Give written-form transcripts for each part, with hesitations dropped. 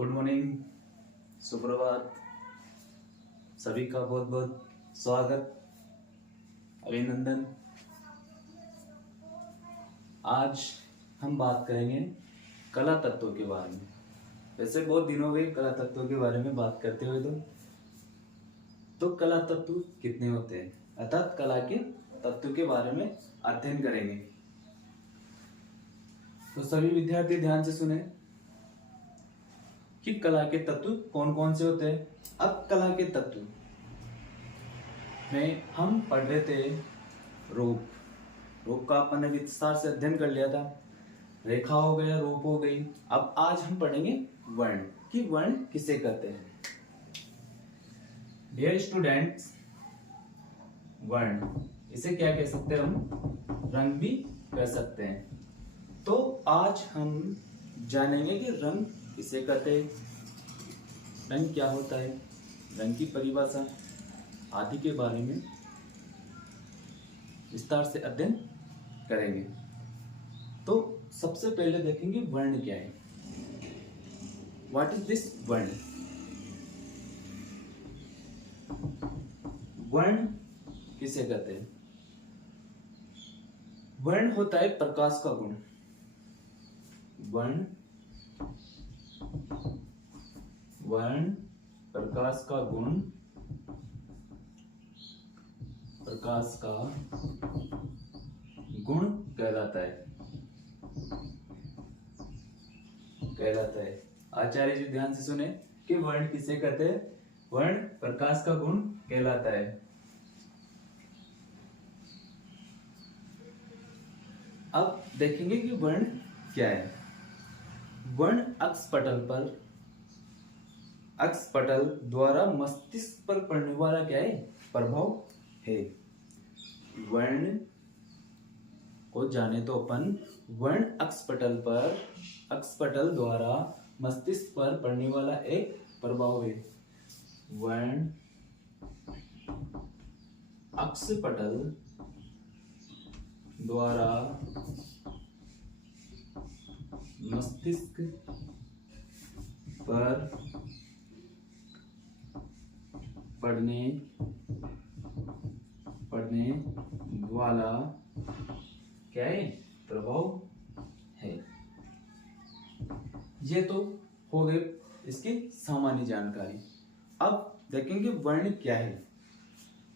Good morning, सुप्रभात। सभी का बहुत बहुत स्वागत, अभिनंदन। आज हम बात करेंगे कला तत्वों के बारे में। वैसे बहुत दिन हो गए कला तत्वों के बारे में बात करते हुए। तो कला तत्व कितने होते हैं, अर्थात कला के तत्व के बारे में अध्ययन करेंगे। तो सभी विद्यार्थी ध्यान से सुने कि कला के तत्व कौन कौन से होते हैं। अब कला के तत्व में हम पढ़ रहे थे रूप का अपन ने विस्तार से अध्ययन कर लिया था। रेखा हो गया, रूप हो गई। अब आज हम पढ़ेंगे वर्ण, कि वर्ण किसे कहते हैं। डियर स्टूडेंट्स, वर्ण इसे क्या कह सकते हैं, हम रंग भी कह सकते हैं। तो आज हम जानेंगे कि रंग किसे कहते हैं, रंग क्या होता है, रंग की परिभाषा आदि के बारे में विस्तार से अध्ययन करेंगे। तो सबसे पहले देखेंगे वर्ण क्या है। व्हाट इज दिस वर्ण। वर्ण किसे कहते हैं। वर्ण होता है प्रकाश का गुण। वर्ण प्रकाश का गुण, प्रकाश का गुण कहलाता है। आचार्य जी ध्यान से सुने कि वर्ण किसे कहते हैं। वर्ण प्रकाश का गुण कहलाता है। अब देखेंगे कि वर्ण क्या है। वर्ण अक्षपटल द्वारा मस्तिष्क पर पड़ने वाला क्या है, प्रभाव है। वर्ण को जाने तो अपन, वर्ण अक्षपटल द्वारा मस्तिष्क पर पड़ने वाला एक प्रभाव है। वर्ण अक्षपटल द्वारा मस्तिष्क पर पड़ने वाला क्या है, प्रभाव है। ये तो हो गए इसकी सामान्य जानकारी। अब देखेंगे वर्ण क्या है।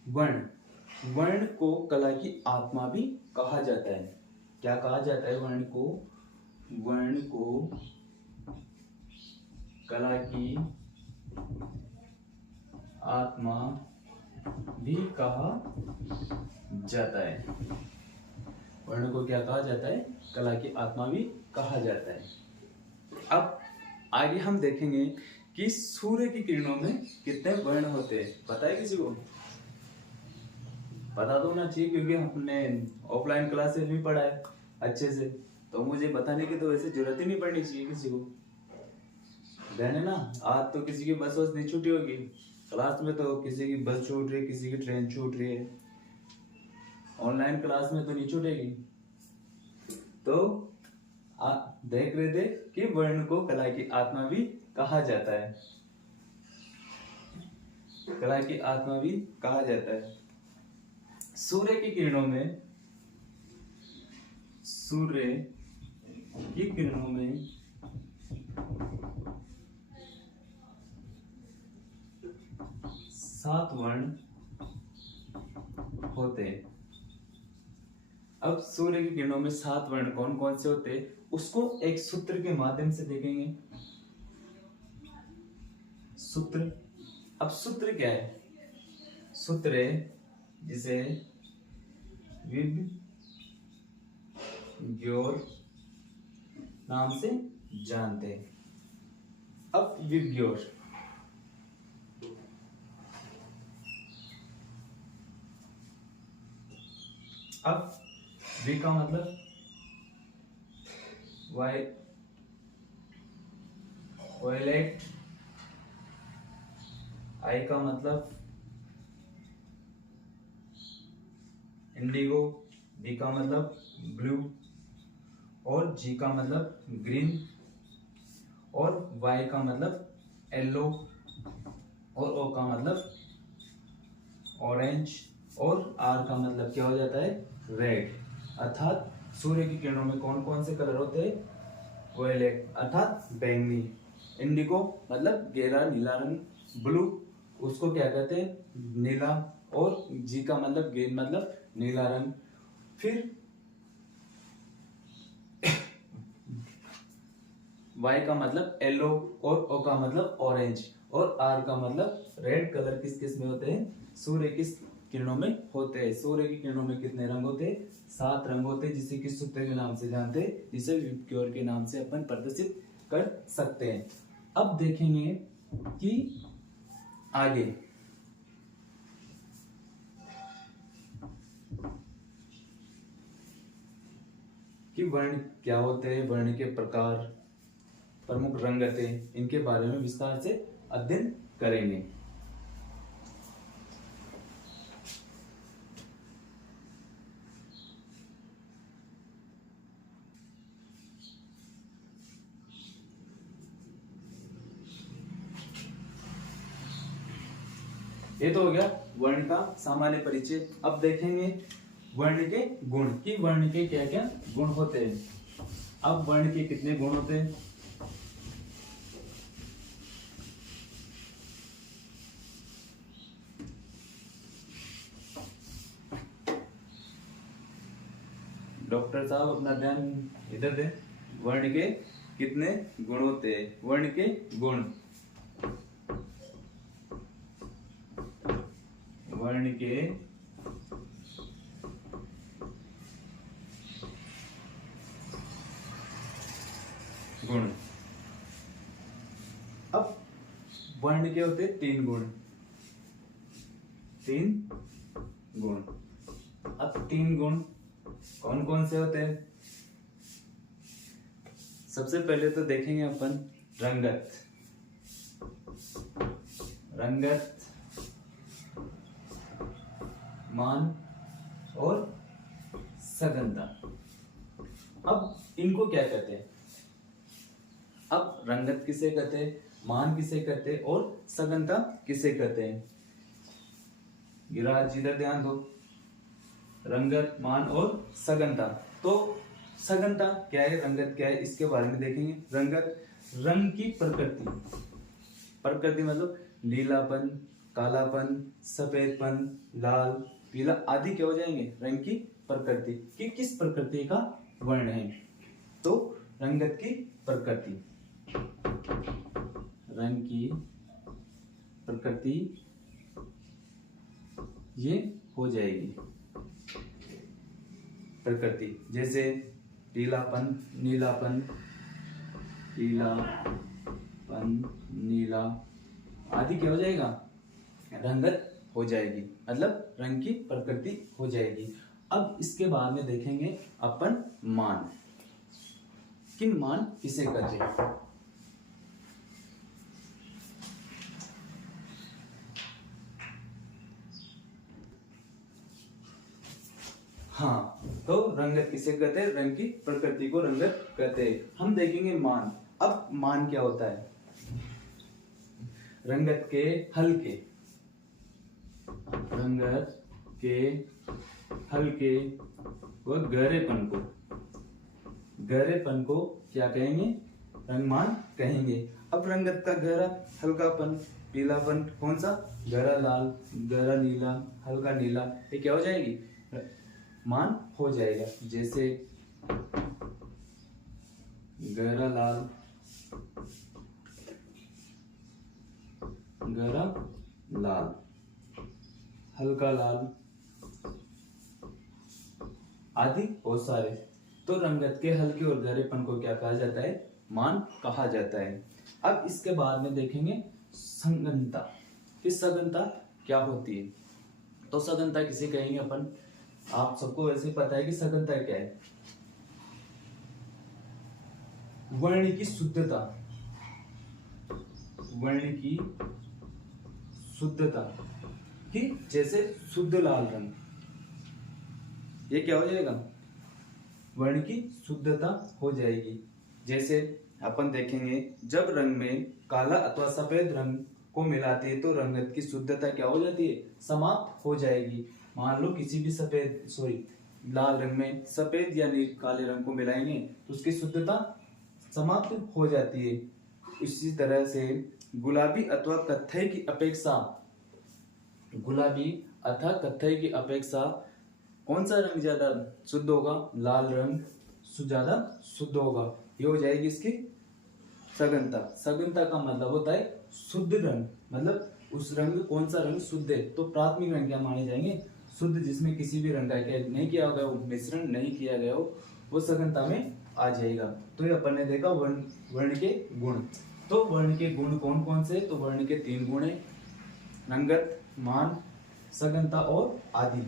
वर्ण को कला की आत्मा भी कहा जाता है। क्या कहा जाता है वर्ण को। वर्ण को कला की आत्मा भी कहा जाता है। वर्ण को क्या कहा जाता है, कला की आत्मा भी कहा जाता है। अब आगे हम देखेंगे कि सूर्य की किरणों में कितने वर्ण होते हैं। पता है किसी को? बता दो ना चाहिए, क्योंकि हमने ऑफलाइन क्लासेस भी पढ़ा है अच्छे से, तो मुझे बताने की तो वैसे जरूरत ही नहीं पड़नी चाहिए किसी को। ध्यान है ना, आज तो किसी की बस नहीं छूटी होगी, क्लास में तो किसी की बस छूट रही है, किसी की ट्रेन छूट रही है। ऑनलाइन क्लास में तो नहीं छूटेगी। तो देख रहे थे कि वर्ण को कला की आत्मा भी कहा जाता है। कला की आत्मा भी कहा जाता है। सूर्य की किरणों में 7 वर्ण होते हैं। अब सूर्य की किरणों में 7 वर्ण कौन कौन से होते हैं, उसको एक सूत्र के माध्यम से देखेंगे। सूत्र, अब सूत्र क्या है। सूत्र है जिसे विबग्योर नाम से जानते हैं। अब विबग्योर, अब वी का मतलब वायलेट, आई का मतलब इंडिगो, बी का मतलब ब्लू और जी का मतलब ग्रीन और Y का मतलब येलो, और O का मतलब ऑरेंज, और R का मतलब क्या हो जाता है, रेड। अर्थात सूर्य की किरणों में कौन कौन से कलर होते हैं, वोयलेट अर्थात बैंगनी, इंडिगो मतलब गहरा नीला रंग, ब्लू उसको क्या कहते हैं, नीला, और जी का मतलब ग्रीन मतलब नीला रंग। फिर Y का मतलब येलो, और O का मतलब ऑरेंज, और R का मतलब रेड कलर किस किस में होते हैं, सूर्य की किरणों में होते हैं। सूर्य की किरणों में कितने रंग होते हैं, 7 रंग होते हैं, जिसे कि सूत्र के नाम से जानते हैं, जिसे विबग्योर के नाम से अपन प्रदर्शित कर सकते हैं। अब देखेंगे कि आगे कि वर्ण क्या होते हैं, वर्ण के प्रकार, प्रमुख रंगतें, इनके बारे में विस्तार से अध्ययन करेंगे। ये तो हो गया वर्ण का सामान्य परिचय। अब देखेंगे वर्ण के गुण, कि वर्ण के क्या क्या गुण होते हैं। अब वर्ण के कितने गुण होते हैं, डॉक्टर साहब अपना ध्यान इधर दे। वर्ण के कितने गुण होते हैं, वर्ण के गुण, वर्ण के गुण। अब वर्ण के होते हैं 3 गुण, 3 गुण। अब 3 गुण कौन कौन से होते हैं, सबसे पहले तो देखेंगे अपन रंगत, रंगत, मान और सघनता। अब इनको क्या कहते हैं, अब रंगत किसे कहते हैं, मान किसे कहते हैं, और सघनता किसे कहते हैं। गिराज इधर ध्यान दो, रंगत, मान और सघनता। तो सघनता क्या है, रंगत क्या है, इसके बारे में देखेंगे। रंगत रंग की प्रकृति, प्रकृति मतलब नीलापन, कालापन, सफेदपन, लाल, पीला आदि क्या हो जाएंगे, रंग की प्रकृति, कि किस प्रकृति का वर्ण है। तो रंगत की प्रकृति, रंग की प्रकृति ये हो जाएगी प्रकृति, जैसे पीलापन, नीलापन, पीलापन, नीला आदि क्या हो जाएगा, रंगत हो जाएगी, मतलब रंग की प्रकृति हो जाएगी। अब इसके बाद में देखेंगे अपन मान, कि मान किसे कहते हैं। हाँ, तो रंगत किसे कहते हैं, रंग की प्रकृति को रंगत कहते हैं। हम देखेंगे मान। अब मान क्या होता है, रंगत के हल्के, रंगत के हल्के व गहरेपन को, गहरेपन को क्या कहेंगे, रंगमान कहेंगे। अब रंगत का गहरा, हल्कापन, पीलापन, कौन सा, गहरा लाल, गहरा नीला, हल्का नीला, ये क्या हो जाएगी, मान हो जाएगा। जैसे गहरा लाल, गहरा लाल, हल्का लाल आदि बहुत सारे। तो रंगत के हल्के और गहरेपन को क्या कहा जाता है, मान कहा जाता है। अब इसके बाद में देखेंगे सघनता, कि सघनता क्या होती है। तो सघनता किसे कहेंगे अपन, आप सबको वैसे पता है कि सघनता क्या है, वर्ण की शुद्धता, वर्ण की शुद्धता, कि जैसे शुद्ध लाल रंग, ये क्या हो जाएगा, वर्ण की शुद्धता हो जाएगी। जैसे अपन देखेंगे जब रंग में काला अथवा सफेद रंग को मिलाते हैं तो रंगत की शुद्धता क्या हो जाती है, समाप्त हो जाएगी। मान लो किसी भी लाल रंग में सफेद यानी काले रंग को मिलाएंगे तो उसकी शुद्धता समाप्त हो जाती है। इसी तरह से गुलाबी अथवा कत्थई की अपेक्षा कौन सा रंग ज्यादा शुद्ध होगा, लाल रंग ज्यादा शुद्ध होगा। ये हो जाएगी इसकी सघनता। सघनता का मतलब होता है शुद्ध रंग, मतलब उस रंग कौन सा रंग शुद्ध है। तो प्राथमिक रंग क्या माने जाएंगे, शुद्ध, जिसमें किसी भी रंग का नहीं किया गया हो, मिश्रण नहीं किया गया हो, वो सघनता में आ जाएगा। तो ये अपन ने देखा वर्ण के गुण। तो वर्ण के गुण कौन कौन से, तो वर्ण के 3 गुण है, रंगत, मान, सघनता और आदि।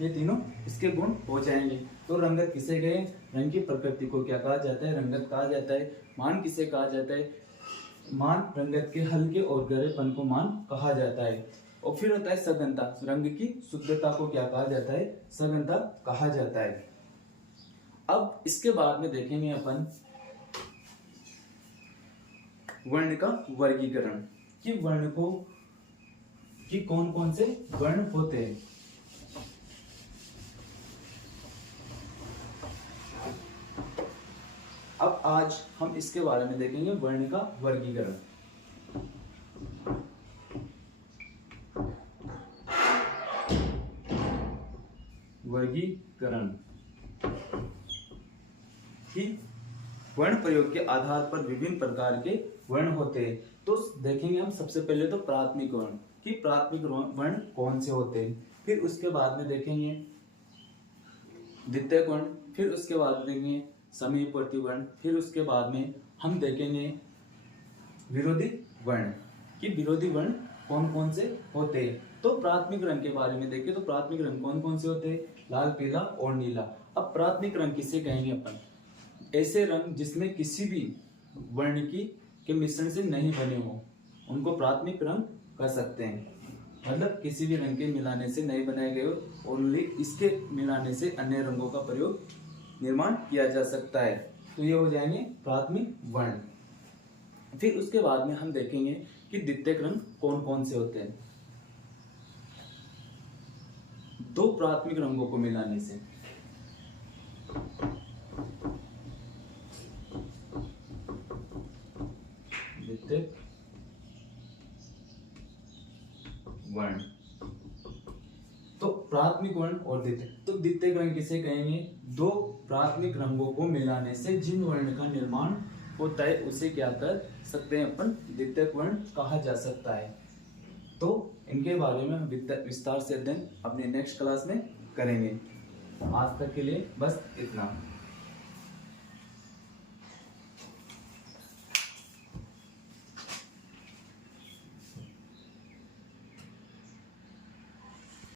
ये तीनों इसके गुण हो जाएंगे। तो रंगत किसे गए, रंग की प्रकृति को क्या कहा जाता है, रंगत कहा जाता है। मान किसे कहा जाता है, मान रंगत के हल्के और गहरेपन को मान कहा जाता है। और फिर होता है सघनता, रंग की शुद्धता को क्या कहा जाता है, सघनता कहा जाता है। अब इसके बाद में देखेंगे अपन वर्ण का वर्गीकरण, कि कौन कौन से वर्ण होते हैं। अब आज हम इसके बारे में देखेंगे वर्ण का वर्गीकरण। कि वर्ण प्रयोग के आधार पर विभिन्न प्रकार के वर्ण होते हैं। तो देखेंगे हम सबसे पहले तो प्राथमिक वर्ण, कि प्राथमिक वर्ण कौन से होते हैं। फिर उसके बाद में देखेंगे द्वितीयक वर्ण, फिर उसके बाद में देखेंगे समीपवर्ती वर्ण, फिर उसके बाद में हम देखेंगे विरोधी वर्ण, कि विरोधी वर्ण कौन कौन से होते हैं। तो प्राथमिक रंग के बारे में देखें तो प्राथमिक रंग कौन कौन से होते हैं, लाल, पीला और नीला। अब प्राथमिक रंग किसे कहेंगे अपन, ऐसे रंग जिसमें किसी भी वर्ण के मिश्रण से नहीं बने हो, उनको प्राथमिक रंग कह सकते हैं। मतलब किसी भी रंग के मिलाने से नहीं बनाए गए हो, ओनली इसके मिलाने से अन्य रंगों का प्रयोग निर्माण किया जा सकता है। तो ये हो जाएंगे प्राथमिक वर्ण। फिर उसके बाद में हम देखेंगे कि द्वितीयक रंग कौन कौन से होते हैं। 2 प्राथमिक रंगों को मिलाने से द्वितीयक वर्ण, तो प्राथमिक वर्ण और द्वितीयक। तो द्वितीयक रंग किसे कहेंगे, 2 प्राथमिक रंगों को मिलाने से जिन वर्ण का निर्माण होता है उसे क्या कर सकते हैं अपन, द्वितीयक वर्ण कहा जा सकता है। तो इनके बारे में हम विस्तार से अध्ययन अपने नेक्स्ट क्लास में करेंगे। आज तक के लिए बस इतना।